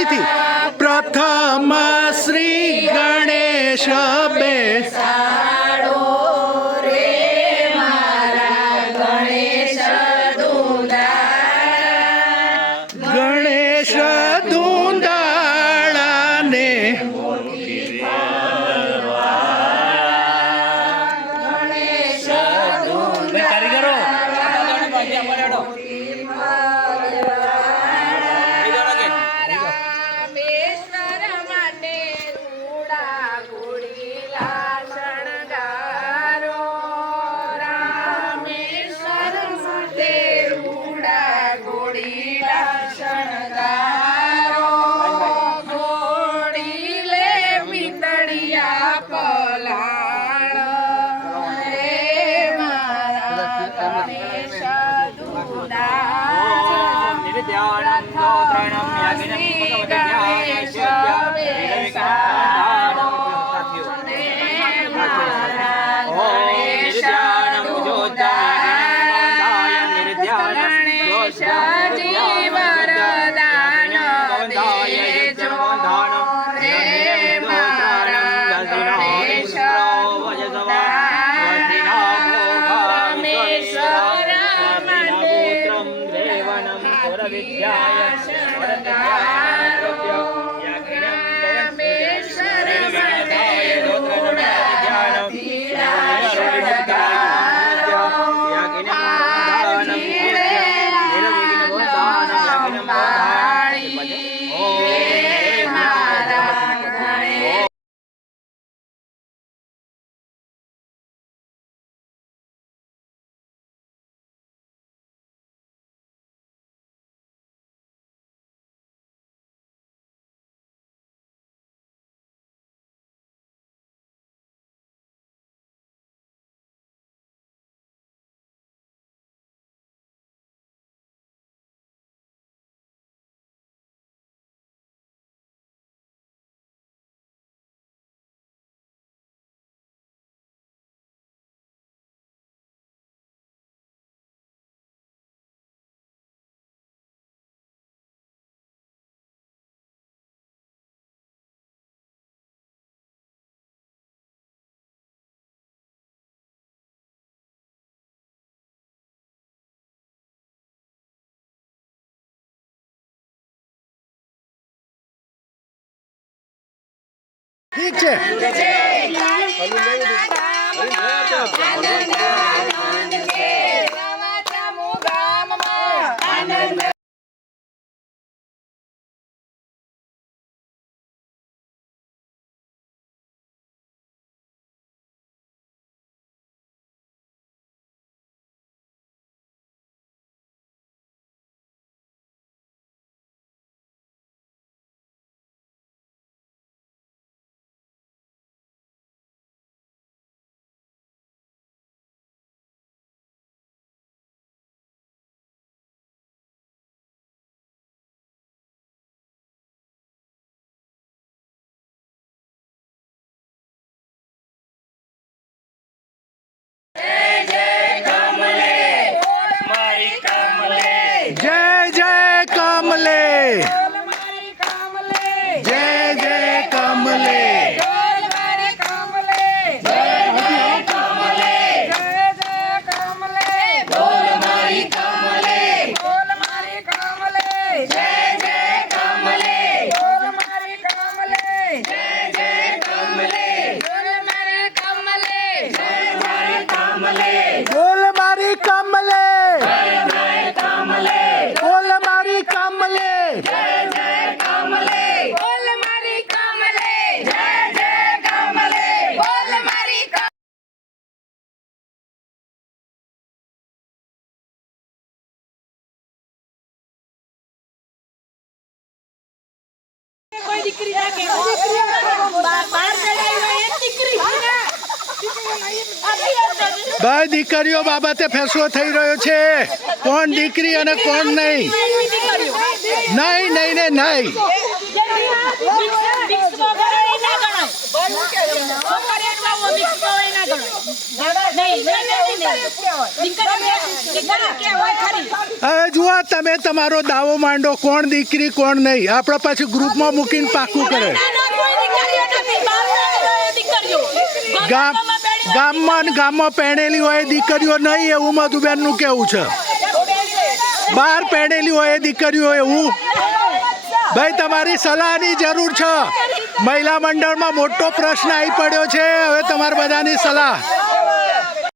ફરીથી પ્રથમ શ્રી ગણેશ બેસાડો રે મારા ગણેશ ધૂંધાળાને ઠીક છે. ભાઈ દીકરીઓ બાબતે ફેસલો થઈ રહ્યો છે, કોણ દીકરી અને કોણ નહીં. નહીં નહીં ને નહીં. હવે જુઓ તમે તમારો દાવો માંડો, કોણ દીકરી કોણ નહીં, આપણે પછી ગ્રુપમાં મૂકીને પાકું કરે. ગામમાં પહેણેલી હોય દીકરીઓ નહીં એવું મધુબેનનું કેવું છે. બહાર પહેણેલી હોય દીકરીઓ એવું. ભાઈ તમારી સલાહની જરૂર છે. મહિલા મંડળમાં મોટો પ્રશ્ન આવી પડ્યો છે, હવે તમારા બધાની સલાહ.